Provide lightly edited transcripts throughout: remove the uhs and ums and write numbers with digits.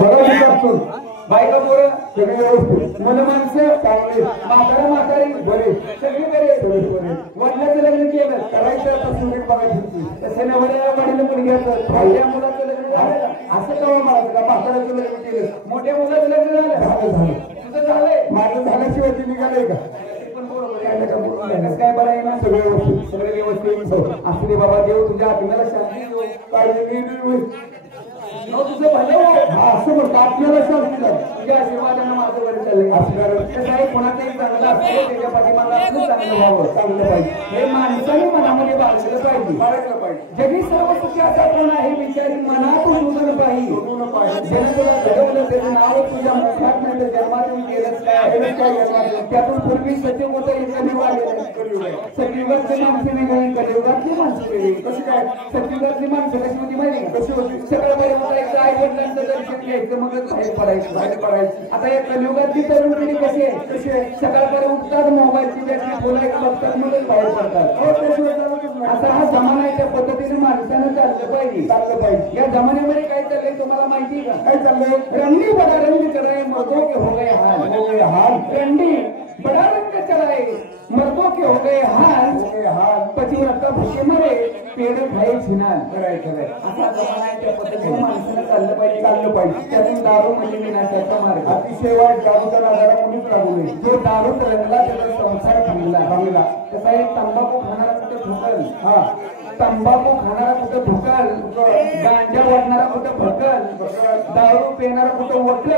बायका पोरं सगळे व्यवस्थित, मुलं माणसं चांगली, म्हातारी बरे, सगळी बरे. वडिलांचं लग्न केलं करायचं आता सुगीत बघायची, तसं वडिला मुलग्याचं पहिल्या मुलाचं लग्न झालं असं केव्हा म्हणायचं का? म्हाताऱ्याचं लग्न केलं, मोठ्या मुलाचं लग्न झालं, तुझं झालंय, माझं झाल्याशिवाय ते निघालंय का? काय बरं आहे ना? सगळे व्यवस्थित, सगळे व्यवस्थित असू दे बाबा. देव तुझ्या आत्म्याला शांती देऊ, काळजी तुझं भलं असं म्हणतो, आपल्याला शांती झाली तुझ्या आशीर्वादानं माझं बरं चाललंय. असं आहे कोणाचंही चांगलं असतं त्याच्या पाठीमाला आपलं चांगलं व्हावं, चांगलं पाहिजे हे माणसाने मनामध्ये बाळगलं पाहिजे. जगी सर्व सुखी असा कोण आहे विचारी मनातून उदून पाहिजे. ज्याने तुला घडवलं त्याचं नाव तुझ्या मुखात नाही तर जन्मातून केलंच काय, त्यातून पूर्वी सचिव होतं एकमेव आलेलं. सचिवातली माणसं वेगळी, कलियुगातली माणसं वेगळी. कशी काय? सचिवातली माणसं कशी होती माहिती का? कशी होती? सगळं बरं होतं, आई वडिलांचं दर्शन घ्यायचं मग बाहेर पडायचं. आता या कलियुगातली तरुण पिढी कशी आहे? सकाळपर्यंत उठतात, मोबाईलची बॅटरी बोलायचं बघतात, मगच बाहेर पडतात. आता हा जमाना आहे, त्या पद्धतीने माणसानं चाललं पाहिजे. या जमान्यामध्ये काय चाललंय तुम्हाला माहिती का? काय चाललंय? रंडी बडा रंग कर रहे मर्दों के हो गए हाल. रंडी बड़ा रंग चलाए मर्दों के हो गए हाल. पतिव्रता भूखे मरे पेड़ खाए छिनाल. असा जमाना आहे, त्या पद्धतीने माणसानं चाललं पाहिजे. त्यातून दारू म्हणजे विनाशाचा मार्ग. अतिशय वाईट दारूच्या नादाला कोणीच लागू नये. जो दारूत रंगला त्याचा संसार थांबला. तसा एक तंबाखू खाणारा कुठं ठोकल, तंबाखू खाणारा कुठं ढुकल, गांजा वाटणारा कुठं भकल, दारू पिणारा कुठं वकल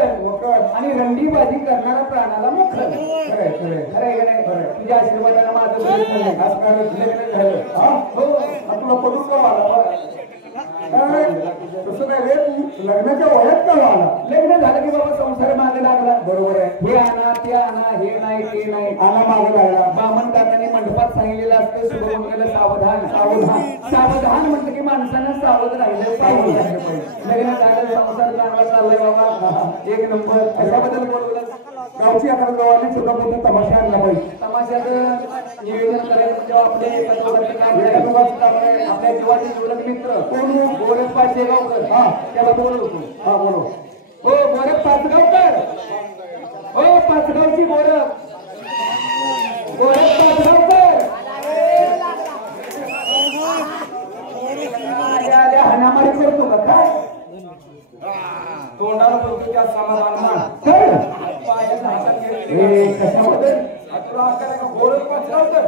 आणि रंडीबाजी करणारा प्राणाला मुखल. तुझ्या आशीर्वादाला माझं तुला पडून का वाला? तसं नाही रे, तू लग्नाच्या वयात का वाला? लग्न झालं की बाबा संसार मागे लागला. बरोबर आहे, हे आणा ते आणा, हे नाही ते नाही, आणा मागे लागला. बामण दादांनी मंडपात सांगितलेलं असतं सुभमंगल सावधान. सावधान म्हटलं की माणसानं सावध राहिलं पाहिजे. लग्न झालं, संसार चांगला चाललाय बाबा, एक नंबर. कशाबद्दल बोलवलं? गावची अकरा गावांनी सुद्धा बोलून तमाशा आणला पाहिजे. तमाशाचं नियोजन करायचं म्हणजे आपल्या जीवाचे जीवलग मित्र कोण? गोरख पाचगावकर. त्याला बोलवतो. बोलो. हो गोरख पाचगावकर, हो पाचगावची गोरख पाचगावकर. हाणामारी करतो का काय? तोंडाला बोलतो त्या समाधान कशाबद्दल? गोरख पाचगावकर.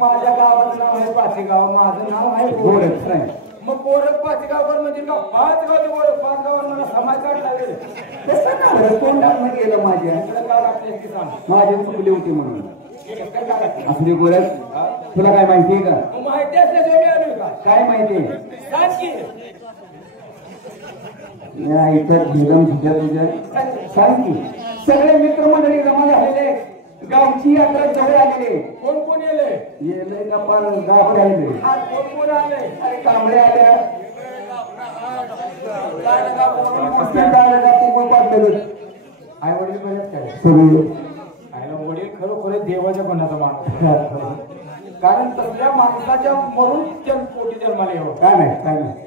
माझ्या गावाचं नाव आहे पाचगाव, माझं नाव आहे गोरख. नाही मग गोरख पाचगावकर म्हणजे का? पाच गावचे गोरख, पाच गावांना मला समाज काढला गेले. तसं ना तोंडात गेलं माझ्या माझी चुकली होती म्हणून. असू दे गोरख, तुला काय माहितीये का? माहिती असल्याशिवाय का? काय माहितीये? सांग की. सगळे मित्रमंडळी जमा झालेले, गावची यात्रा जवळ आलेले. कोण कोण येले का? पार गाव राहिले. कोण कोण आले? अरे कांबळे आल्या, आई वडील बरेच काय सगळे. वडील खरोखर देवाच्या मनाचा माणूस, कारण तसल्या माणसाच्या मरून कोटी जन्माला येऊ. काय नाही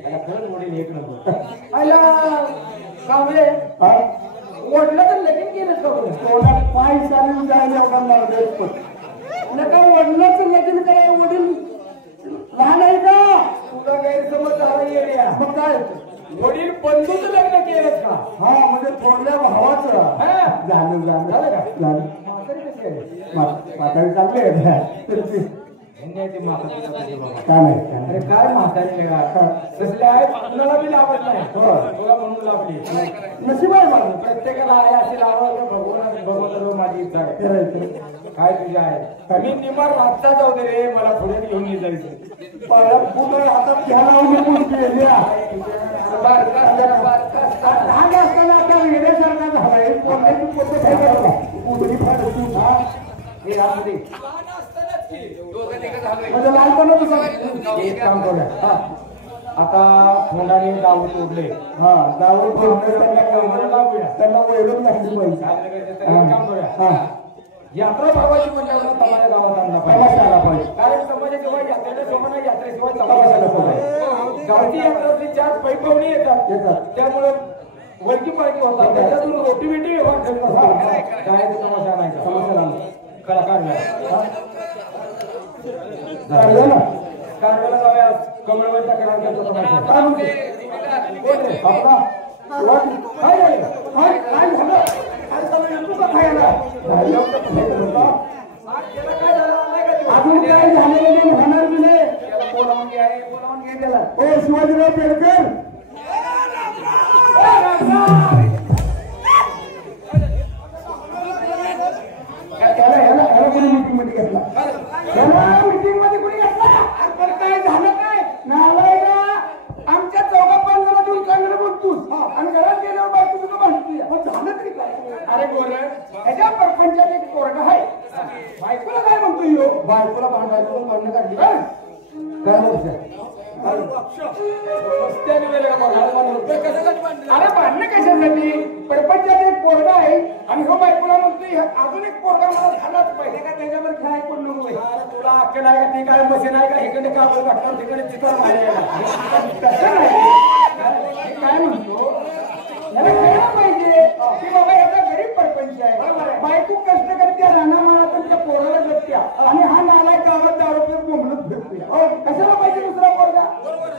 त्याला खरंच वडील एक नंबर. कांबळे वडलं तर लगीन केलं तोंडात पाय चालून जायला नका. वडिलाच लगीन कराय, वडील लहान आहे का? तुला गैरसमज झाला. मग काय वडील बंधूच लग्न केलं का? म्हणजे थोडल्या भावाचं झालं का? झालं. म्हातारी चांगली अरे काय म्हातारी तसले आहे, कुणाला बी लावत नाही. तुला म्हणून लावली. नशीब आहे माझं, प्रत्येकाला आहे अशी लावायला. भगवंत माझी इच्छा आहे. काय तुझ्या आहे? मी निमार रास्ता जाऊ दे रे, मला पुढे घेऊन जायचं. हातात घ्यायला आता वेगळ्यासारखा झालाय. आता तोंडाने दारू तोडले. दारू त्यांना वैरून लागली पाहिजे. यात्रा भावाची म्हणजे तमाशा गावात आणला पाहिजे. कारण समाजा जेव्हा यात्रेला शोभा नाही, यात्रेशिवाय तमाशाला शोभा. गावची यात्रा 4 पैपवणी येतात, त्यामुळे वरची पाळकी होता त्याच्यातून रोटी बिटी व्यवहार करत असतो काय ते तमाशा नाही समस्या कलाकार कारवाला जाऊया कमळवरचा करार करतो अजून काय झालेलं होणार बी नाही बोलावून घे त्याला ओ शिवाजीराव पेडकर मीटिंग मध्ये घेतला मीटिंग मध्ये कुणी घेतला काय झालं काय नालाय का आमच्या चौघा पांजरा दूर चांगलं बोलतोस आणि घरात गेल्यावर बायको तुझं म्हणते पण झालं तरी काय अरे गोर ह्याच्या परपंचात एक पोरगा आहे बायकोला काय म्हणतो यो बायकोला बायकोला भांडणं काढली अरे भांडणं कशासाठी परपंचात एक पोरगा आहे आणि हो बायकोला म्हणतोय अजून एक पोरगा मला झालाच पाहिजे का त्याच्यावर खेळाय कोण नको तुला अक्कल आहे का ती काय मशीन आहे का इकडे कापड टाकतात तिकडे चिकन काय म्हणतो याला कळलं पाहिजे की बाबा याचा गरीब परपंच आहे बायको कष्ट करते राणा माळा तुमच्या पोराला जगत्या आणि हा नाला गावात दारू पिऊन बोंबलत फिरतोय कशाला पाहिजे दुसरा पोरगा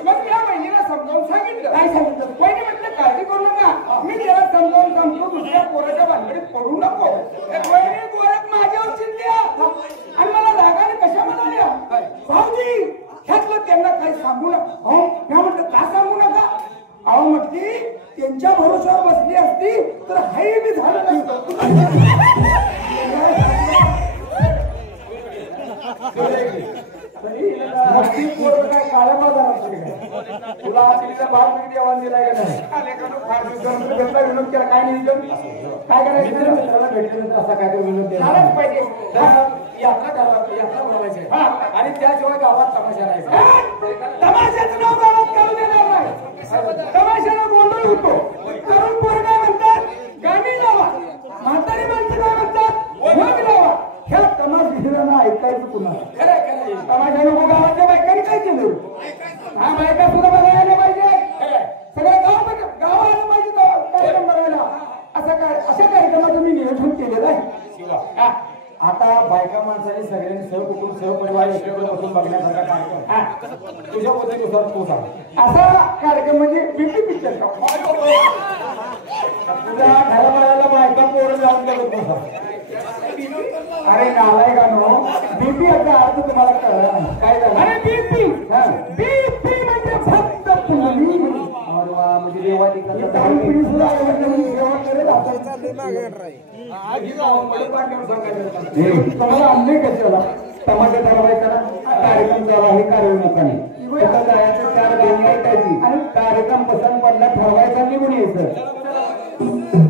मग या बहिणीला समजावून सांगितलं काय सांगितलं बहिणी म्हटलं काळजी करू नका मी त्याला समजावून सांगतो दुसऱ्या पोराच्या भानगडीत पडू नको बहिणी पोरात माझ्यावर चिडल्या आणि मला रागाने कशा म्हणाल्या भाऊजी ह्यातलं त्यांना काही सांगू नका हो मी म्हटलं का सांगू नका अहो म्हटली त्यांच्या भरोश्यावर बसली असती तर हाही बी झालं काय काळ्या बाजारात तुला तिचा भाग मी देवान दिलाय का नाही विनोद केला काय नाही काय करायचं मित्राला भेटल्यानंतर असा काय विनोद झालाच पाहिजे यात्रा बनवायची आणि त्याशिवाय गावात तमाशा राहायचा तमाशाचं नाव गावात काढू देणार नाही तमाशाला गोंधळ होतो तरुण पोरं काय म्हणतात गाणी लावा म्हातारी माणसं काय म्हणतात मग लावा ह्या तमाशा ऐकायचं पुन्हा तमाशा नको गावातल्या बायकांनी काय केलं हा बायका सुद्धा बघायला पाहिजे सगळं गाव आलं पाहिजे कार्यक्रम करायला अशा कार्यक्रमाचं मी नियोजन केलेलं आहे आता बायका माणसाने सगळ्यांनी सहकुटुंब सहपरिवार एकत्र बसून बघण्यासारखा कार्यक्रम तुझ्या पद्धतीनुसार तू सांग असा कार्यक्रम म्हणजे बीपी पिक्चर तुझ्या घराबाळाला बायका पोरं जाऊन बघत बसा अरे नालाय का नो बीपी याचा अर्थ तुम्हाला कळला नाही काय झालं अरे बीपी बीपी म्हणजे फक्त पुंडली म्हणजे देवाची तुम्हाला आणले कशाला तमाशा ठरवायचा कार्यक्रम चालू आहे कार्यामुखाने जायचं 4 आणि कार्यक्रम पसंत पडला ठरवायचा निघून यायचं